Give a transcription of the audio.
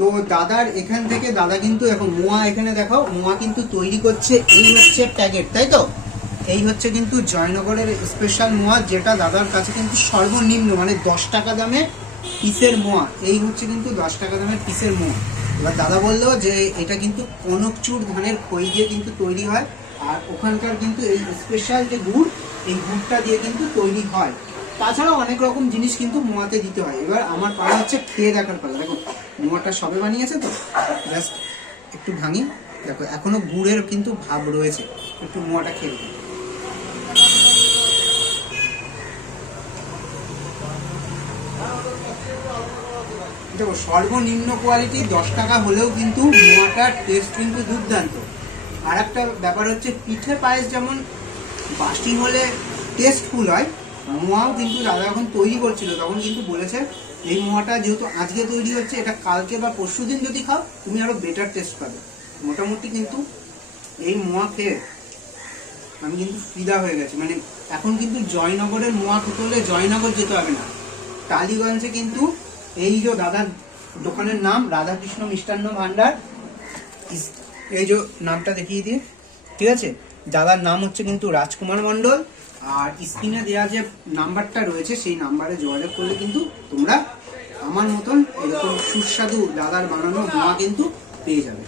তো দাদার এখান থেকে দাদা কিন্তু এখন মোয়া এখানে দেখাও, মোয়া কিন্তু তৈরি করছে। এই হচ্ছে প্যাকেট, তাই তো? এই হচ্ছে কিন্তু জয়নগরের স্পেশাল মোয়া, যেটা দাদার কাছে কিন্তু সর্বনিম্ন মানে 10 টাকা দামে পিসের মোয়া। এই হচ্ছে কিন্তু 10 টাকা দামের পিসের মোয়া। এবার দাদা বললো যে এটা কিন্তু কনকচুর ধানের খই দিয়ে কিন্তু তৈরি হয়, আর ওখানকার কিন্তু এই স্পেশাল যে গুড়, এই গুড়টা দিয়ে কিন্তু তৈরি হয়। তাছাড়াও অনেক রকম জিনিস কিন্তু মোয়াতে দিতে হয়। এবার আমার পালা হচ্ছে খেয়ে দেখার পালা। দেখো মোয়াটা সবে বানিয়েছে তো, জাস্ট একটু ভাঙি। দেখো এখনো গুড়ের কিন্তু ভাব রয়েছে, একটু মোয়াটা খেয়ে দেখো। দেখো সর্বনিম্ন কোয়ালিটি 10 টাকা হলেও কিন্তু মোয়াটার টেস্ট কিন্তু দুর্দান্ত। আর একটা ব্যাপার হচ্ছে, পিঠে পায়েস যেমন বাসি হলে টেস্টফুল হয়, মোয়াও কিন্তু দাদা যখন তৈরি করছিল তখন কিন্তু বলেছে এই মোয়াটা যেহেতু আজকে তৈরি হচ্ছে, এটা কালকে বা পরশু দিন যদি খাও তুমি আরো বেটার টেস্ট পাবে। মোটামুটি কিন্তু এই মোয়া খেয়ে আমি কিন্তু ফিদা হয়ে গেছি। মানে এখন কিন্তু জয়নগরের মোয়া খেতে হলে জয়নগর যেতে হবে না, টালিগঞ্জে কিন্তু এই যে দাদার দোকানের নাম রাধাকৃষ্ণ মিষ্টান্ন ভান্ডার, এই যে নামটা দেখিয়ে দিয়ে, ঠিক আছে? দাদার নাম হচ্ছে কিন্তু রাজকুমার মণ্ডল। আর স্ক্রিনে দেওয়া যে নাম্বারটা রয়েছে সেই নাম্বারে যোগাযোগ করলে কিন্তু তোমরা আমার মতন এরকম সুস্বাদু দাদার বানানো মোয়া কিন্তু পেয়ে যাবে।